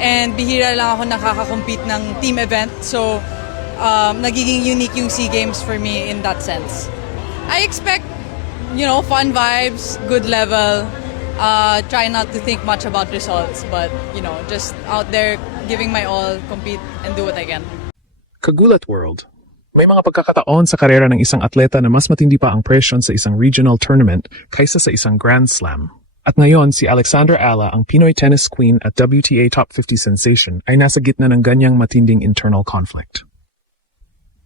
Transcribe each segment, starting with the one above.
and bihira lang ako nakaka-compete ng team event. So, nagiging unique yung SEA Games for me in that sense. I expect, fun vibes, good level. Try not to think much about results, but, just out there giving my all, compete, and do what I can. Kagulat World. May mga pagkakataon sa karera ng isang atleta na mas matindi pa ang presyon sa isang regional tournament kaysa sa isang Grand Slam. At ngayon, si Alexandra Ala, ang Pinoy tennis queen at WTA Top 50 sensation, ay nasa gitna ng ganyang matinding internal conflict.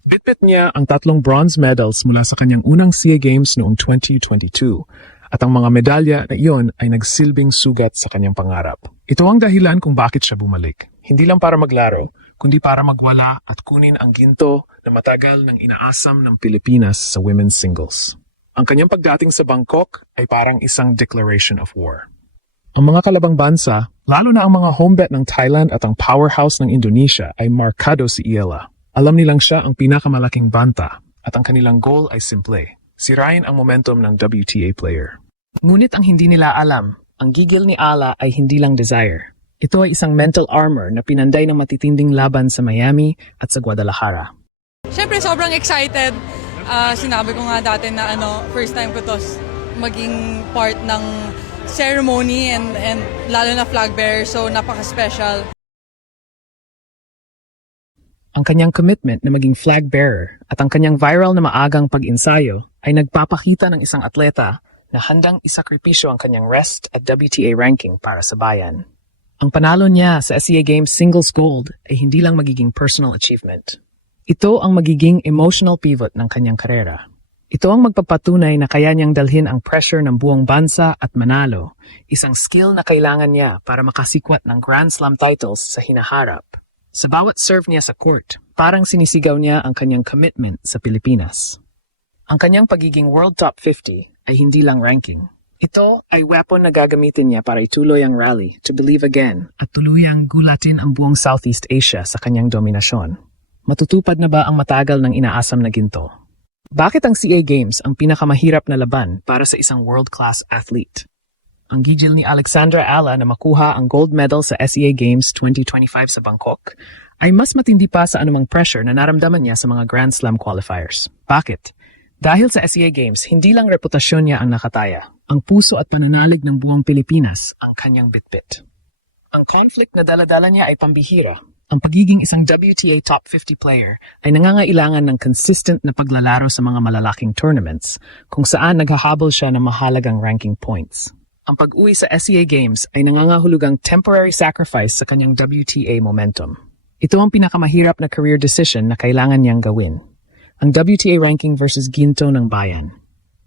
Bitbit niya ang 3 bronze medals mula sa kanyang unang SEA Games noong 2022, at ang mga medalya na iyon ay nagsilbing sugat sa kanyang pangarap. Ito ang dahilan kung bakit siya bumalik. Hindi lang para maglaro, kundi para magwala at kunin ang ginto na matagal ng inaasam ng Pilipinas sa women's singles. Ang kanyang pagdating sa Bangkok ay parang isang declaration of war. Ang mga kalabang bansa, lalo na ang mga homebet ng Thailand at ang powerhouse ng Indonesia ay markado si Iela. Alam nilang siya ang pinakamalaking banta at ang kanilang goal ay simple, sirain ang momentum ng WTA player. Ngunit ang hindi nila alam, ang gigil ni Ala ay hindi lang desire. Ito ay isang mental armor na pinanday ng matitinding laban sa Miami at sa Guadalajara. Siyempre, sobrang excited. Sinabi ko nga dati na first time ko to maging part ng ceremony and lalo na flag bearer, so napaka-special. Ang kanyang commitment na maging flag bearer at ang kanyang viral na maagang pag-insayo ay nagpapakita ng isang atleta na handang isakripisyo ang kanyang rest at WTA ranking para sa bayan. Ang panalo niya sa SEA Games Singles Gold ay hindi lang magiging personal achievement. Ito ang magiging emotional pivot ng kanyang karera. Ito ang magpapatunay na kaya niyang dalhin ang pressure ng buong bansa at manalo, isang skill na kailangan niya para makasikwat ng Grand Slam titles sa hinaharap. Sa bawat serve niya sa court, parang sinisigaw niya ang kanyang commitment sa Pilipinas. Ang kanyang pagiging World Top 50 ay hindi lang ranking. Ito ay weapon na gagamitin niya para ituloy ang rally to believe again at tuluyang gulatin ang buong Southeast Asia sa kanyang dominasyon. Matutupad na ba ang matagal ng inaasam na ginto? Bakit ang SEA Games ang pinakamahirap na laban para sa isang world-class athlete? Ang gigil ni Alexandra Ala na makuha ang gold medal sa SEA Games 2025 sa Bangkok ay mas matindi pa sa anumang pressure na naramdaman niya sa mga Grand Slam qualifiers. Bakit? Dahil sa SEA Games, hindi lang reputasyon niya ang nakataya. Ang puso at pananalig ng buong Pilipinas ang kanyang bitbit. Ang conflict na daladala niya ay pambihira. Ang pagiging isang WTA Top 50 player ay nangangailangan ng consistent na paglalaro sa mga malalaking tournaments kung saan naghahabol siya ng mahalagang ranking points. Ang pag-uwi sa SEA Games ay nangangahulugang temporary sacrifice sa kanyang WTA momentum. Ito ang pinakamahirap na career decision na kailangan niyang gawin. Ang WTA ranking versus ginto ng bayan.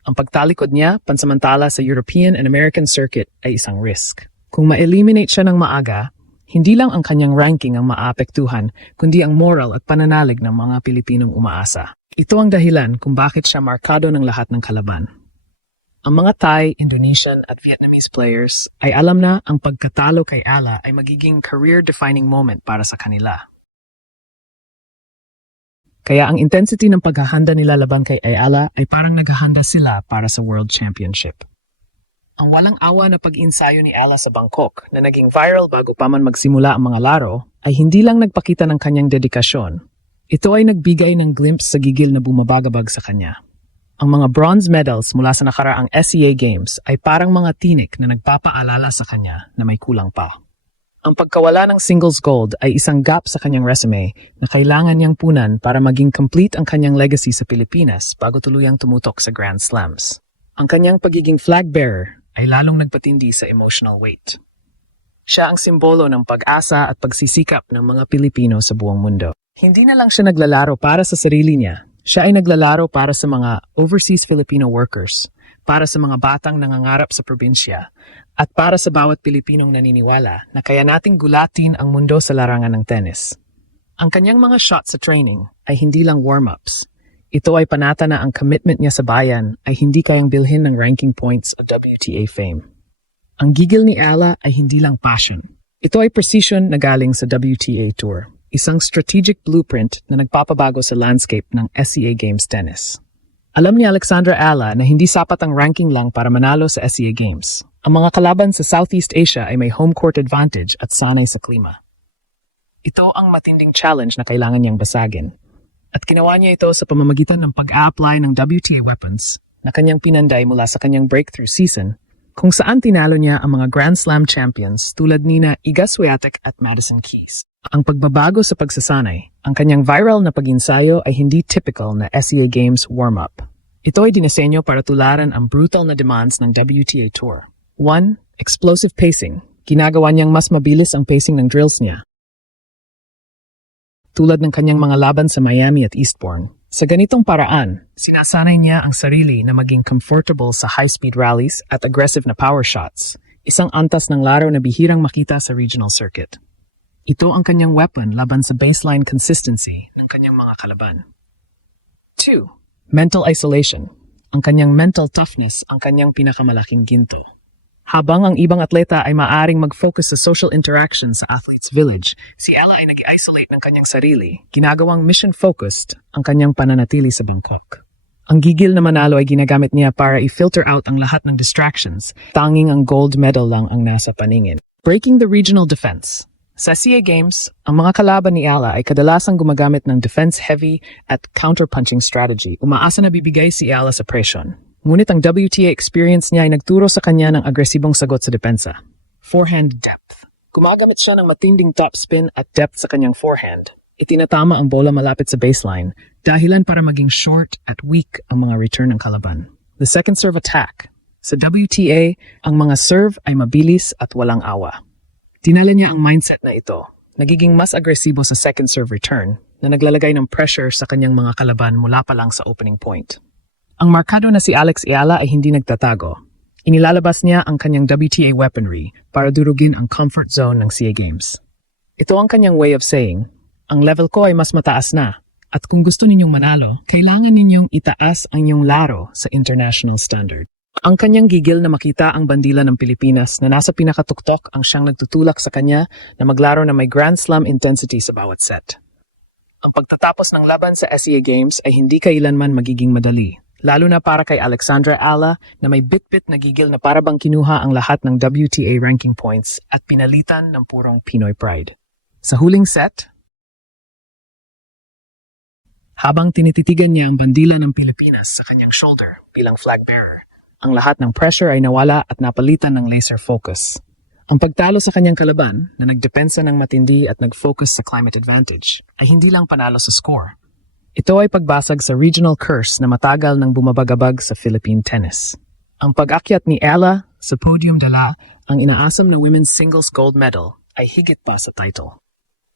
Ang pagtalikod niya, pansamantala sa European and American circuit ay isang risk. Kung ma-eliminate siya ng maaga, hindi lang ang kanyang ranking ang maapektuhan, kundi ang moral at pananalig ng mga Pilipinong umaasa. Ito ang dahilan kung bakit siya markado ng lahat ng kalaban. Ang mga Thai, Indonesian at Vietnamese players ay alam na ang pagkatalo kay Ala ay magiging career-defining moment para sa kanila. Kaya ang intensity ng paghahanda nila laban kay Ayala ay parang naghahanda sila para sa World Championship. Ang walang awa na pag-insayo ni Ala sa Bangkok na naging viral bago pa man magsimula ang mga laro ay hindi lang nagpakita ng kanyang dedikasyon. Ito ay nagbigay ng glimpse sa gigil na bumabagabag sa kanya. Ang mga bronze medals mula sa nakaraang SEA Games ay parang mga tinik na nagpapaalala sa kanya na may kulang pa. Ang pagkawala ng singles gold ay isang gap sa kanyang resume na kailangan niyang punan para maging complete ang kanyang legacy sa Pilipinas bago tuluyang tumutok sa Grand Slams. Ang kanyang pagiging flag bearer ay lalong nagpatindi sa emotional weight. Siya ang simbolo ng pag-asa at pagsisikap ng mga Pilipino sa buong mundo. Hindi na lang siya naglalaro para sa sarili niya. Siya ay naglalaro para sa mga overseas Filipino workers, para sa mga batang nangangarap sa probinsya, at para sa bawat Pilipinong naniniwala na kaya nating gulatin ang mundo sa larangan ng tennis. Ang kanyang mga shots sa training ay hindi lang warm-ups. Ito ay panata na ang commitment niya sa bayan ay hindi kayang bilhin ng ranking points o WTA fame. Ang gigil ni Ala ay hindi lang passion. Ito ay precision na galing sa WTA Tour, isang strategic blueprint na nagpapabago sa landscape ng SEA Games tennis. Alam ni Alexandra Ala na hindi sapat ang ranking lang para manalo sa SEA Games. Ang mga kalaban sa Southeast Asia ay may home court advantage at sanay sa klima. Ito ang matinding challenge na kailangan niyang basagin. At ginawa niya ito sa pamamagitan ng pag-a-apply ng WTA weapons na kanyang pinanday mula sa kanyang breakthrough season, kung saan tinalo niya ang mga Grand Slam champions tulad nina Iga Swiatek at Madison Keys. Ang pagbabago sa pagsasanay, ang kanyang viral na pag-insayo ay hindi typical na SEA Games warm-up. Ito ay dinesenyo para tularan ang brutal na demands ng WTA Tour. 1. Explosive pacing. Ginagawa niyang mas mabilis ang pacing ng drills niya. Tulad ng kanyang mga laban sa Miami at Eastbourne. Sa ganitong paraan, sinasanay niya ang sarili na maging comfortable sa high-speed rallies at aggressive na power shots, isang antas ng laro na bihirang makita sa regional circuit. Ito ang kanyang weapon laban sa baseline consistency ng kanyang mga kalaban. 2. Mental isolation. Ang kanyang mental toughness ang kanyang pinakamalaking ginto. Habang ang ibang atleta ay maaring mag-focus sa social interaction sa athlete's village, si Ella ay nag-isolate ng kanyang sarili, ginagawang mission-focused ang kanyang pananatili sa Bangkok. Ang gigil na manalo ay ginagamit niya para i-filter out ang lahat ng distractions, tanging ang gold medal lang ang nasa paningin. Breaking the regional defense. Sa SEA Games, ang mga kalaban ni Ella ay kadalasang gumagamit ng defense-heavy at counter-punching strategy. Umaasa na bibigay si Ella sa presyon. Ngunit ang WTA experience niya ay nagturo sa kanya ng agresibong sagot sa depensa. Forehand depth. Gumagamit siya ng matinding topspin at depth sa kanyang forehand. Itinatama ang bola malapit sa baseline, dahilan para maging short at weak ang mga return ng kalaban. The second serve attack. Sa WTA, ang mga serve ay mabilis at walang awa. Dinala niya ang mindset na ito, nagiging mas agresibo sa second serve return na naglalagay ng pressure sa kanyang mga kalaban mula pa lang sa opening point. Ang markado na si Alex Eala ay hindi nagtatago. Inilalabas niya ang kanyang WTA weaponry para durugin ang comfort zone ng SEA Games. Ito ang kanyang way of saying, ang level ko ay mas mataas na, at kung gusto ninyong manalo, kailangan ninyong itaas ang inyong laro sa international standard. Ang kanyang gigil na makita ang bandila ng Pilipinas na nasa pinakatuktok ang siyang nagtutulak sa kanya na maglaro na may Grand Slam intensity sa bawat set. Ang pagtatapos ng laban sa SEA Games ay hindi kailanman magiging madali. Lalo na para kay Alexandra Ala na may bitbit na gigil na para bang kinuha ang lahat ng WTA ranking points at pinalitan ng purong Pinoy pride. Sa huling set, habang tinititigan niya ang bandila ng Pilipinas sa kanyang shoulder bilang flag bearer, ang lahat ng pressure ay nawala at napalitan ng laser focus. Ang pagtalo sa kanyang kalaban na nagdepensa ng matindi at nag-focus sa climate advantage ay hindi lang panalo sa score. Ito ay pagbasag sa regional curse na matagal nang bumabagabag sa Philippine tennis. Ang pag-akyat ni Ella sa podium dala ang inaasam na women's singles gold medal ay higit pa sa title.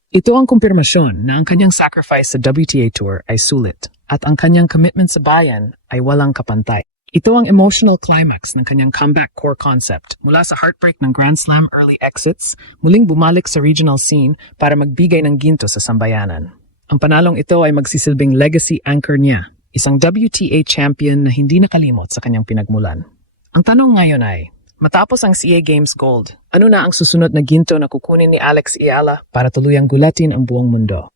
Ito ang kumpirmasyon na ang kanyang sacrifice sa WTA Tour ay sulit at ang kanyang commitment sa bayan ay walang kapantay. Ito ang emotional climax ng kanyang comeback core concept mula sa heartbreak ng Grand Slam early exits, muling bumalik sa regional scene para magbigay ng ginto sa sambayanan. Ang panalong ito ay magsisilbing legacy anchor niya, isang WTA champion na hindi nakalimot sa kanyang pinagmulan. Ang tanong ngayon ay, matapos ang SEA Games Gold, ano na ang susunod na ginto na kukunin ni Alex Eala para tuluyang gulatin ang buong mundo?